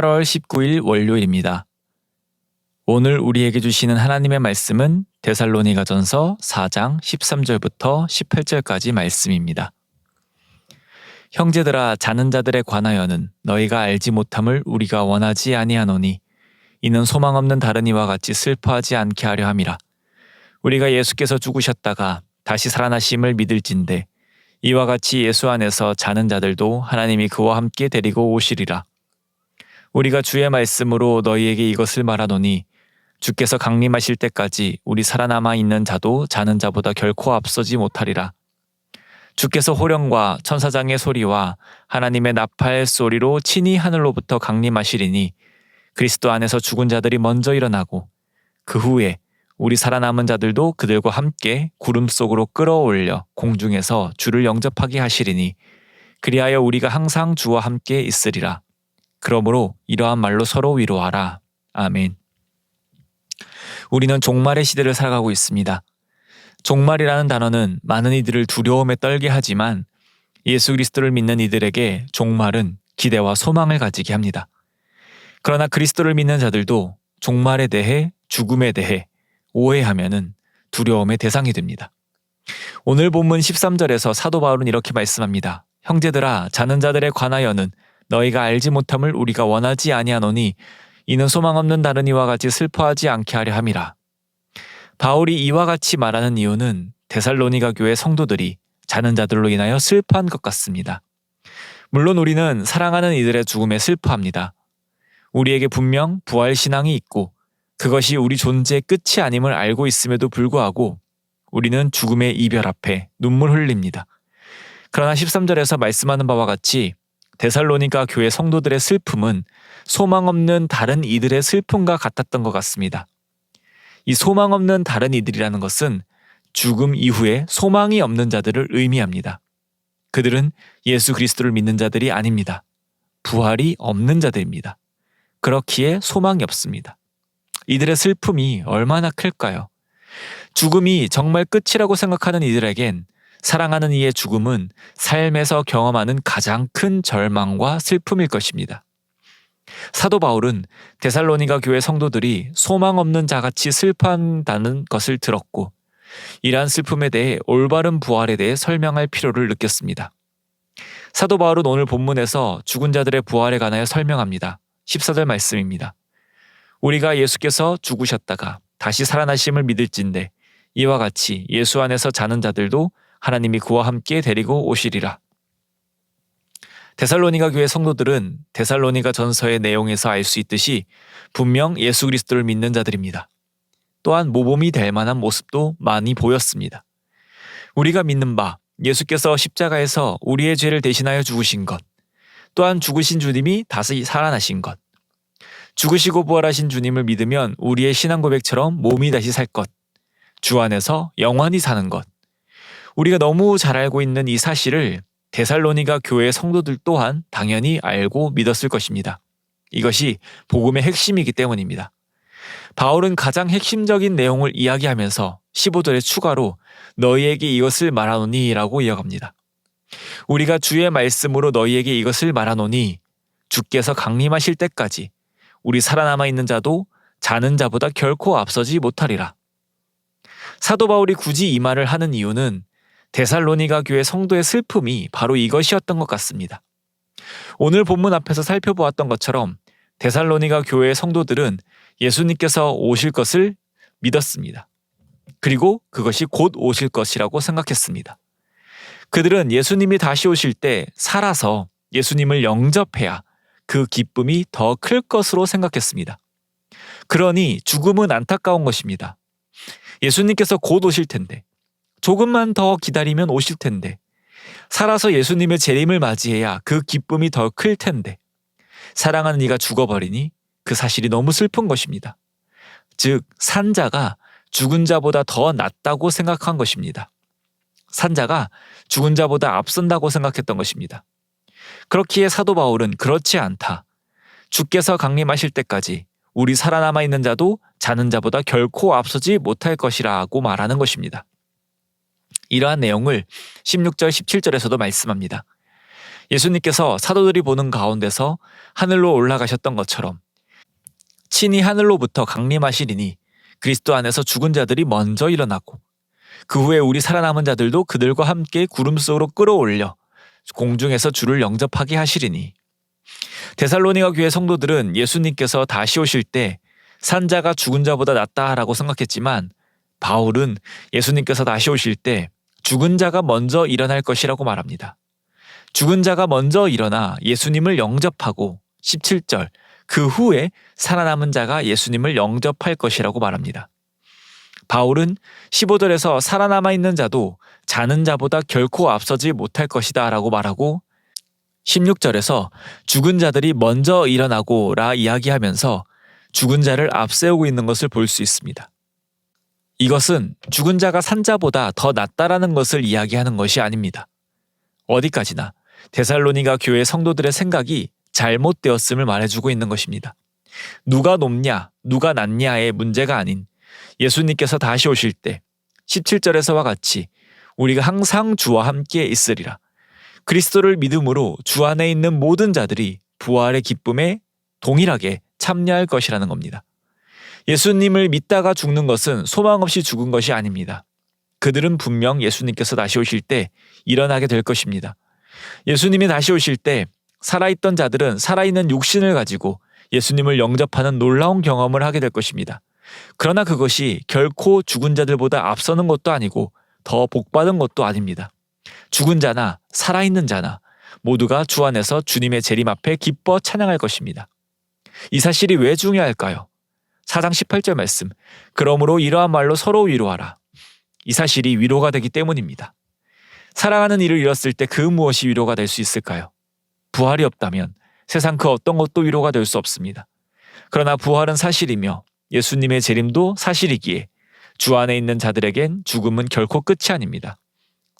8월 19일 월요일입니다. 오늘 우리에게 주시는 하나님의 말씀은 데살로니가전서 4장 13절부터 18절까지 말씀입니다. 형제들아, 자는 자들에 관하여는 너희가 알지 못함을 우리가 원하지 아니하노니 이는 소망 없는 다른 이와 같이 슬퍼하지 않게 하려 함이라. 우리가 예수께서 죽으셨다가 다시 살아나심을 믿을진대 이와 같이 예수 안에서 자는 자들도 하나님이 그와 함께 데리고 오시리라. 우리가 주의 말씀으로 너희에게 이것을 말하노니 주께서 강림하실 때까지 우리 살아남아 있는 자도 자는 자보다 결코 앞서지 못하리라. 주께서 호령과 천사장의 소리와 하나님의 나팔 소리로 친히 하늘로부터 강림하시리니 그리스도 안에서 죽은 자들이 먼저 일어나고 그 후에 우리 살아남은 자들도 그들과 함께 구름 속으로 끌어올려 공중에서 주를 영접하게 하시리니 그리하여 우리가 항상 주와 함께 있으리라. 그러므로 이러한 말로 서로 위로하라. 아멘. 우리는 종말의 시대를 살아가고 있습니다. 종말이라는 단어는 많은 이들을 두려움에 떨게 하지만 예수 그리스도를 믿는 이들에게 종말은 기대와 소망을 가지게 합니다. 그러나 그리스도를 믿는 자들도 종말에 대해, 죽음에 대해 오해하면은 두려움의 대상이 됩니다. 오늘 본문 13절에서 사도 바울은 이렇게 말씀합니다. 형제들아, 자는 자들에 관하여는 너희가 알지 못함을 우리가 원하지 아니하노니 이는 소망 없는 다른 이와 같이 슬퍼하지 않게 하려 함이라. 바울이 이와 같이 말하는 이유는 데살로니가 교회 성도들이 자는 자들로 인하여 슬퍼한 것 같습니다. 물론 우리는 사랑하는 이들의 죽음에 슬퍼합니다. 우리에게 분명 부활 신앙이 있고 그것이 우리 존재의 끝이 아님을 알고 있음에도 불구하고 우리는 죽음의 이별 앞에 눈물 흘립니다. 그러나 13절에서 말씀하는 바와 같이 데살로니가 교회 성도들의 슬픔은 소망 없는 다른 이들의 슬픔과 같았던 것 같습니다. 이 소망 없는 다른 이들이라는 것은 죽음 이후에 소망이 없는 자들을 의미합니다. 그들은 예수 그리스도를 믿는 자들이 아닙니다. 부활이 없는 자들입니다. 그렇기에 소망이 없습니다. 이들의 슬픔이 얼마나 클까요? 죽음이 정말 끝이라고 생각하는 이들에겐 사랑하는 이의 죽음은 삶에서 경험하는 가장 큰 절망과 슬픔일 것입니다. 사도 바울은 데살로니가 교회 성도들이 소망 없는 자같이 슬퍼한다는 것을 들었고 이러한 슬픔에 대해 올바른 부활에 대해 설명할 필요를 느꼈습니다. 사도 바울은 오늘 본문에서 죽은 자들의 부활에 관하여 설명합니다. 14절 말씀입니다. 우리가 예수께서 죽으셨다가 다시 살아나심을 믿을진대 이와 같이 예수 안에서 자는 자들도 하나님이 그와 함께 데리고 오시리라. 데살로니가 교회 성도들은 데살로니가 전서의 내용에서 알 수 있듯이 분명 예수 그리스도를 믿는 자들입니다. 또한 모범이 될 만한 모습도 많이 보였습니다. 우리가 믿는 바 예수께서 십자가에서 우리의 죄를 대신하여 죽으신 것, 또한 죽으신 주님이 다시 살아나신 것, 죽으시고 부활하신 주님을 믿으면 우리의 신앙 고백처럼 몸이 다시 살 것, 주 안에서 영원히 사는 것, 우리가 너무 잘 알고 있는 이 사실을 데살로니가 교회 성도들 또한 당연히 알고 믿었을 것입니다. 이것이 복음의 핵심이기 때문입니다. 바울은 가장 핵심적인 내용을 이야기하면서 15절에 추가로 너희에게 이것을 말하노니 라고 이어갑니다. 우리가 주의 말씀으로 너희에게 이것을 말하노니 주께서 강림하실 때까지 우리 살아남아 있는 자도 자는 자보다 결코 앞서지 못하리라. 사도 바울이 굳이 이 말을 하는 이유는 데살로니가 교회 성도의 슬픔이 바로 이것이었던 것 같습니다. 오늘 본문 앞에서 살펴보았던 것처럼 데살로니가 교회의 성도들은 예수님께서 오실 것을 믿었습니다. 그리고 그것이 곧 오실 것이라고 생각했습니다. 그들은 예수님이 다시 오실 때 살아서 예수님을 영접해야 그 기쁨이 더 클 것으로 생각했습니다. 그러니 죽음은 안타까운 것입니다. 예수님께서 곧 오실 텐데 조금만 더 기다리면 오실 텐데 살아서 예수님의 재림을 맞이해야 그 기쁨이 더 클 텐데 사랑하는 이가 죽어버리니 그 사실이 너무 슬픈 것입니다. 즉 산자가 죽은 자보다 더 낫다고 생각한 것입니다. 산자가 죽은 자보다 앞선다고 생각했던 것입니다. 그렇기에 사도 바울은 그렇지 않다. 주께서 강림하실 때까지 우리 살아남아 있는 자도 자는 자보다 결코 앞서지 못할 것이라고 말하는 것입니다. 이러한 내용을 16절, 17절에서도 말씀합니다. 예수님께서 사도들이 보는 가운데서 하늘로 올라가셨던 것처럼 친히 하늘로부터 강림하시리니 그리스도 안에서 죽은 자들이 먼저 일어나고 그 후에 우리 살아남은 자들도 그들과 함께 구름 속으로 끌어올려 공중에서 주를 영접하게 하시리니. 데살로니가 교회 성도들은 예수님께서 다시 오실 때 산자가 죽은 자보다 낫다라고 생각했지만 바울은 예수님께서 다시 오실 때 죽은 자가 먼저 일어날 것이라고 말합니다. 죽은 자가 먼저 일어나 예수님을 영접하고 17절 그 후에 살아남은 자가 예수님을 영접할 것이라고 말합니다. 바울은 15절에서 살아남아 있는 자도 자는 자보다 결코 앞서지 못할 것이다 라고 말하고 16절에서 죽은 자들이 먼저 일어나고 라 이야기하면서 죽은 자를 앞세우고 있는 것을 볼 수 있습니다. 이것은 죽은 자가 산 자보다 더 낫다라는 것을 이야기하는 것이 아닙니다. 어디까지나 데살로니가 교회 성도들의 생각이 잘못되었음을 말해주고 있는 것입니다. 누가 높냐, 누가 낮냐의 문제가 아닌 예수님께서 다시 오실 때 17절에서와 같이 우리가 항상 주와 함께 있으리라. 그리스도를 믿음으로 주 안에 있는 모든 자들이 부활의 기쁨에 동일하게 참여할 것이라는 겁니다. 예수님을 믿다가 죽는 것은 소망 없이 죽은 것이 아닙니다. 그들은 분명 예수님께서 다시 오실 때 일어나게 될 것입니다. 예수님이 다시 오실 때 살아있던 자들은 살아있는 육신을 가지고 예수님을 영접하는 놀라운 경험을 하게 될 것입니다. 그러나 그것이 결코 죽은 자들보다 앞서는 것도 아니고 더 복받은 것도 아닙니다. 죽은 자나 살아있는 자나 모두가 주 안에서 주님의 재림 앞에 기뻐 찬양할 것입니다. 이 사실이 왜 중요할까요? 4장 18절 말씀, 그러므로 이러한 말로 서로 위로하라. 이 사실이 위로가 되기 때문입니다. 사랑하는 이를 잃었을 때 그 무엇이 위로가 될 수 있을까요? 부활이 없다면 세상 그 어떤 것도 위로가 될 수 없습니다. 그러나 부활은 사실이며 예수님의 재림도 사실이기에 주 안에 있는 자들에겐 죽음은 결코 끝이 아닙니다.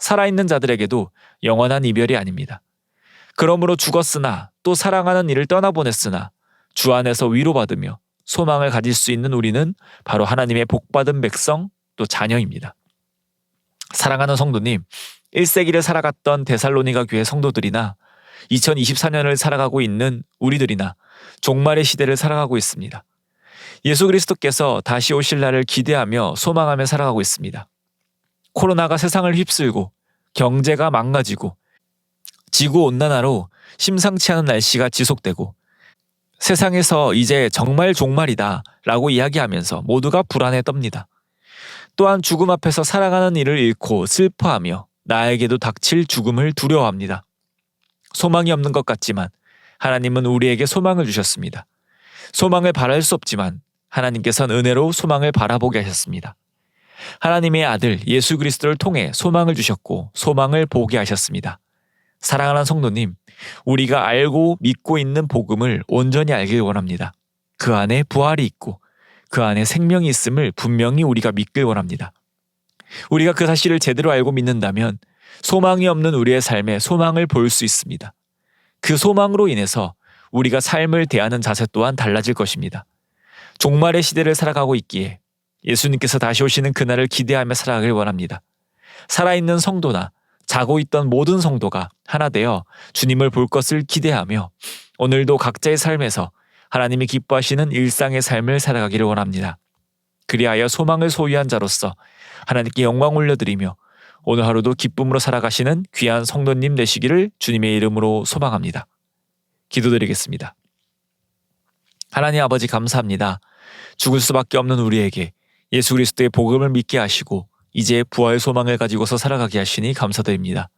살아있는 자들에게도 영원한 이별이 아닙니다. 그러므로 죽었으나 또 사랑하는 이를 떠나보냈으나 주 안에서 위로받으며 소망을 가질 수 있는 우리는 바로 하나님의 복받은 백성 또 자녀입니다. 사랑하는 성도님, 1세기를 살아갔던 데살로니가 교회 성도들이나 2024년을 살아가고 있는 우리들이나 종말의 시대를 살아가고 있습니다. 예수 그리스도께서 다시 오실 날을 기대하며 소망하며 살아가고 있습니다. 코로나가 세상을 휩쓸고 경제가 망가지고 지구온난화로 심상치 않은 날씨가 지속되고 세상에서 이제 정말 종말이다 라고 이야기하면서 모두가 불안에 떱니다. 또한 죽음 앞에서 사랑하는 이를 잃고 슬퍼하며 나에게도 닥칠 죽음을 두려워합니다. 소망이 없는 것 같지만 하나님은 우리에게 소망을 주셨습니다. 소망을 바랄 수 없지만 하나님께서는 은혜로 소망을 바라보게 하셨습니다. 하나님의 아들 예수 그리스도를 통해 소망을 주셨고 소망을 보게 하셨습니다. 사랑하는 성도님, 우리가 알고 믿고 있는 복음을 온전히 알길 원합니다. 그 안에 부활이 있고 그 안에 생명이 있음을 분명히 우리가 믿길 원합니다. 우리가 그 사실을 제대로 알고 믿는다면 소망이 없는 우리의 삶에 소망을 볼 수 있습니다. 그 소망으로 인해서 우리가 삶을 대하는 자세 또한 달라질 것입니다. 종말의 시대를 살아가고 있기에 예수님께서 다시 오시는 그날을 기대하며 살아가길 원합니다. 살아있는 성도나 자고 있던 모든 성도가 하나 되어 주님을 볼 것을 기대하며 오늘도 각자의 삶에서 하나님이 기뻐하시는 일상의 삶을 살아가기를 원합니다. 그리하여 소망을 소유한 자로서 하나님께 영광 올려드리며 오늘 하루도 기쁨으로 살아가시는 귀한 성도님 되시기를 주님의 이름으로 소망합니다. 기도드리겠습니다. 하나님 아버지 감사합니다. 죽을 수밖에 없는 우리에게 예수 그리스도의 복음을 믿게 하시고 이제 부활 소망을 가지고서 살아가게 하시니 감사드립니다.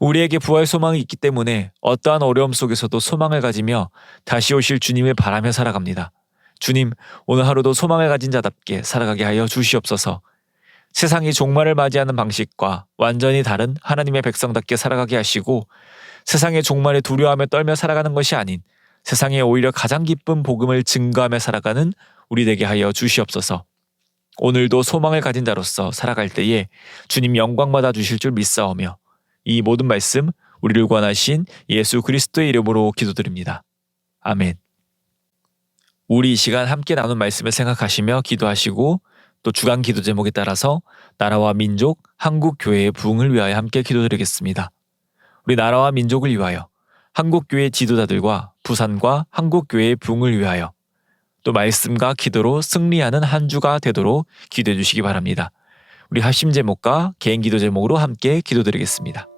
우리에게 부활 소망이 있기 때문에 어떠한 어려움 속에서도 소망을 가지며 다시 오실 주님을 바라며 살아갑니다. 주님, 오늘 하루도 소망을 가진 자답게 살아가게 하여 주시옵소서. 세상이 종말을 맞이하는 방식과 완전히 다른 하나님의 백성답게 살아가게 하시고 세상의 종말에 두려워하며 떨며 살아가는 것이 아닌 세상에 오히려 가장 기쁜 복음을 증거하며 살아가는 우리 되게 하여 주시옵소서. 오늘도 소망을 가진 자로서 살아갈 때에 주님 영광 받아 주실 줄 믿사오며 이 모든 말씀 우리를 구원하신 예수 그리스도의 이름으로 기도드립니다. 아멘. 우리 이 시간 함께 나눈 말씀을 생각하시며 기도하시고 또 주간 기도 제목에 따라서 나라와 민족, 한국 교회의 부흥을 위하여 함께 기도드리겠습니다. 우리 나라와 민족을 위하여 한국교회 지도자들과 부산과 한국교회의 부흥을 위하여 또 말씀과 기도로 승리하는 한 주가 되도록 기도해 주시기 바랍니다. 우리 합심 제목과 개인 기도 제목으로 함께 기도드리겠습니다.